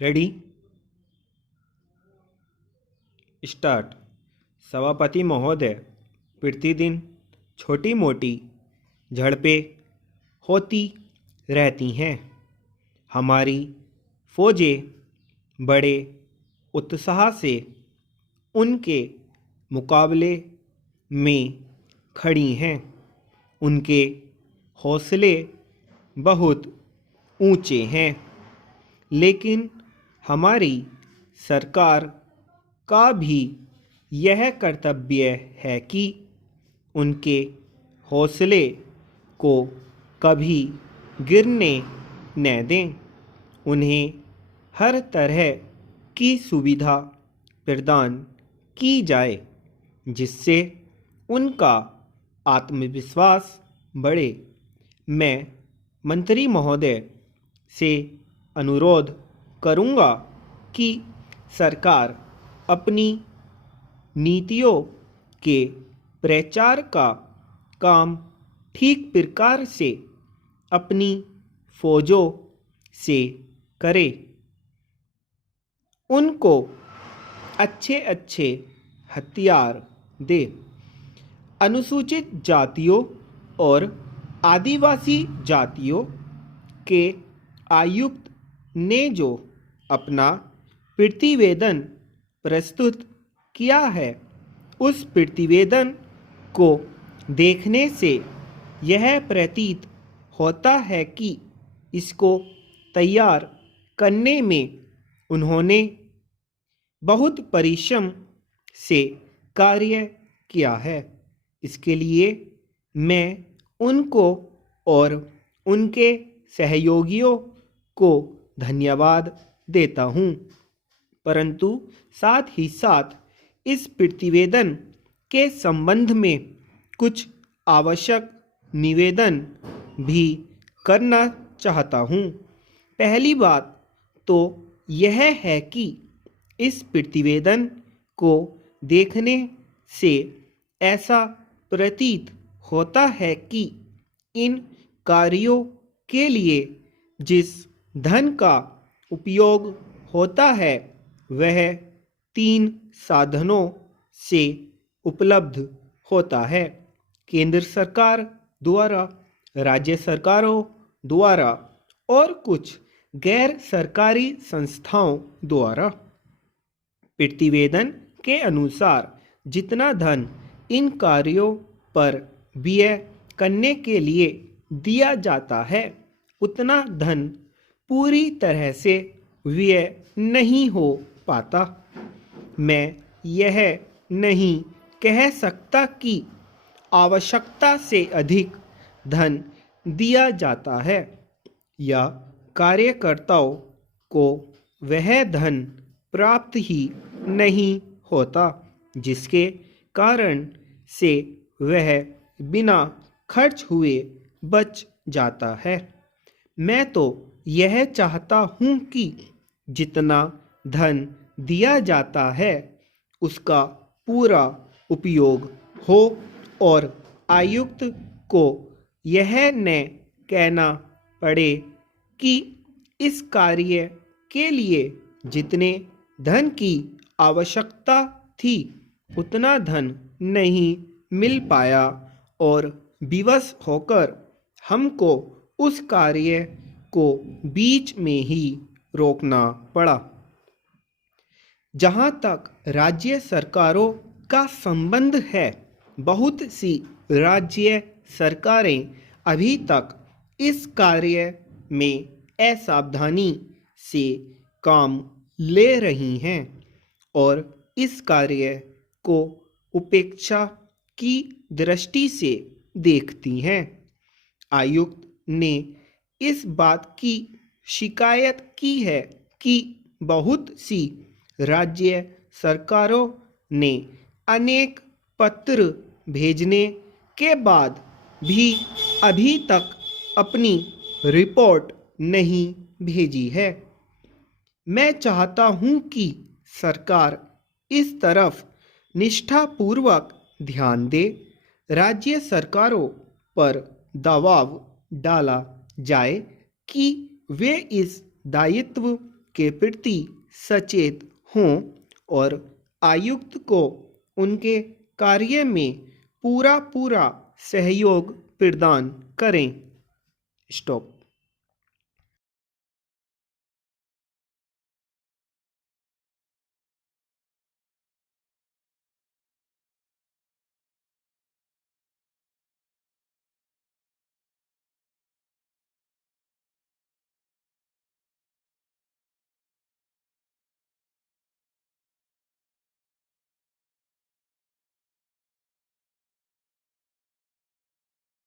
Ready start. सभापति महोदय, प्रतिदिन छोटी मोटी झड़पें होती रहती हैं। हमारी फौजें बड़े उत्साह से उनके मुकाबले में खड़ी हैं। उनके हौसले बहुत ऊंचे हैं, लेकिन हमारी सरकार का भी यह कर्तव्य है कि उनके हौसले को कभी गिरने न दें। उन्हें हर तरह की सुविधा प्रदान की जाए, जिससे उनका आत्मविश्वास बढ़े। मैं मंत्री महोदय से अनुरोध करूंगा कि सरकार अपनी नीतियों के प्रचार का काम ठीक प्रकार से अपनी फौजों से करे। उनको अच्छे अच्छे हथियार दे। अनुसूचित जातियों और आदिवासी जातियों के आयुक्त ने जो अपना प्रतिवेदन प्रस्तुत किया है, उस प्रतिवेदन को देखने से यह प्रतीत होता है कि इसको तैयार करने में उन्होंने बहुत परिश्रम से कार्य किया है। इसके लिए मैं उनको और उनके सहयोगियों को धन्यवाद देता हूँ। परंतु साथ ही साथ इस प्रतिवेदन के संबंध में कुछ आवश्यक निवेदन भी करना चाहता हूँ। पहली बात तो यह है कि इस प्रतिवेदन को देखने से ऐसा प्रतीत होता है कि इन कार्यों के लिए जिस धन का उपयोग होता है, वह 3 साधनों से उपलब्ध होता है: केंद्र सरकार द्वारा, राज्य सरकारों द्वारा और कुछ गैर सरकारी संस्थाओं द्वारा। प्रतिवेदन के अनुसार जितना धन इन कार्यों पर व्यय करने के लिए दिया जाता है, उतना धन पूरी तरह से व्यय नहीं हो पाता। मैं यह नहीं कह सकता कि आवश्यकता से अधिक धन दिया जाता है या कार्यकर्ताओं को वह धन प्राप्त ही नहीं होता, जिसके कारण से वह बिना खर्च हुए बच जाता है। मैं तो यह चाहता हूँ कि जितना धन दिया जाता है, उसका पूरा उपयोग हो और आयुक्त को यह न कहना पड़े कि इस कार्य के लिए जितने धन की आवश्यकता थी, उतना धन नहीं मिल पाया और विवश होकर हमको उस कार्य को बीच में ही रोकना पड़ा। जहाँ तक राज्य सरकारों का संबंध है, बहुत सी राज्य सरकारें अभी तक इस कार्य में असावधानी से काम ले रही हैं और इस कार्य को उपेक्षा की दृष्टि से देखती हैं। आयुक्त ने इस बात की शिकायत की है कि बहुत सी राज्य सरकारों ने अनेक पत्र भेजने के बाद भी अभी तक अपनी रिपोर्ट नहीं भेजी है। मैं चाहता हूं कि सरकार इस तरफ निष्ठापूर्वक ध्यान दे। राज्य सरकारों पर दबाव डाला जाए कि वे इस दायित्व के प्रति सचेत हों और आयुक्त को उनके कार्य में पूरा सहयोग प्रदान करें। स्टॉप।